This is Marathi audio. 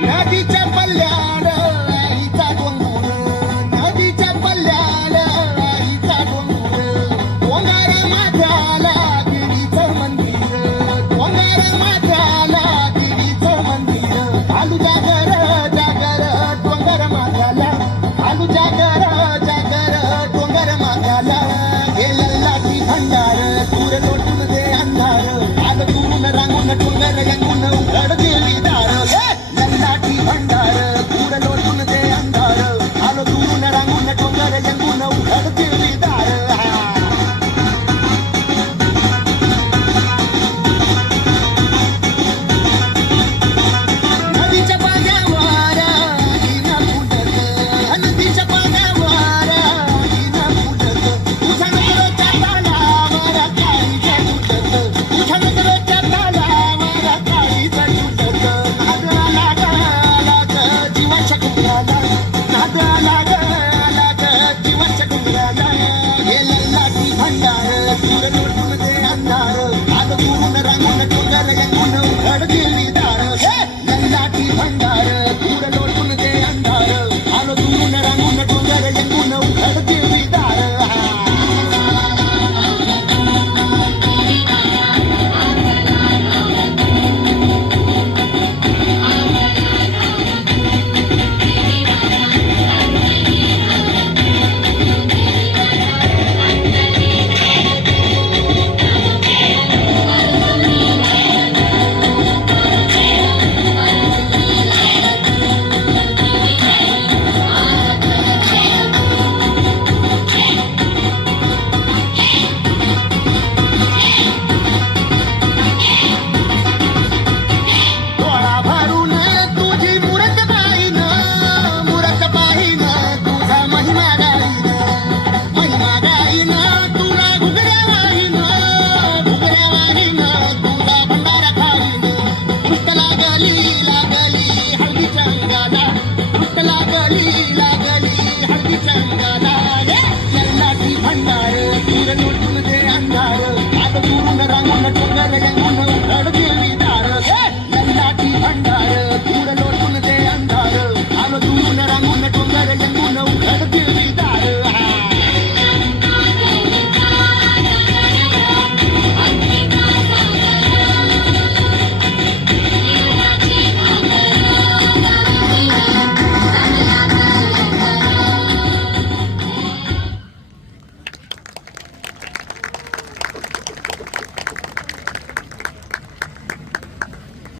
नदीच्या पल्ल्याला आईचा डोंगर, नदीच्या पल्ल्याला आईचा डोंगर, डोंगर माझ्याला देवीचं मंदिर, डोंगर माझ्याला देवीचं मंदिर, आलू जागर जागर डोंगर माझ्याला, आलू जागर जागर डोंगर माझ्याला, गेलं लाठी भंडार दूर लोटून दे अंधार, आलं दुरून रांगून डोंगर रंगून उघड देवी दार, लाठी भंडार दूर लोटून दे अंधार, आलो दुरून रांगून डोंगर रंगून उघड देवी दार. नदीच्या पाण्यावर हिना फुटत, नदीच्या पाण्यावर हिना फुटत, तुझ्या नजरेच्या तालावर काळीचं तुटत, तुझ्या नजरेच्या तालावर काळीचं तुटत, नाद आला ग जीवाच्या डोंगराला, नाद आला ग जीवाच्या डोंगराला, गेलं लाठी भंडार दूर लोटून दे अंधार, आलं दुरून रांगून डोंगर रंगून उघड देवी दार.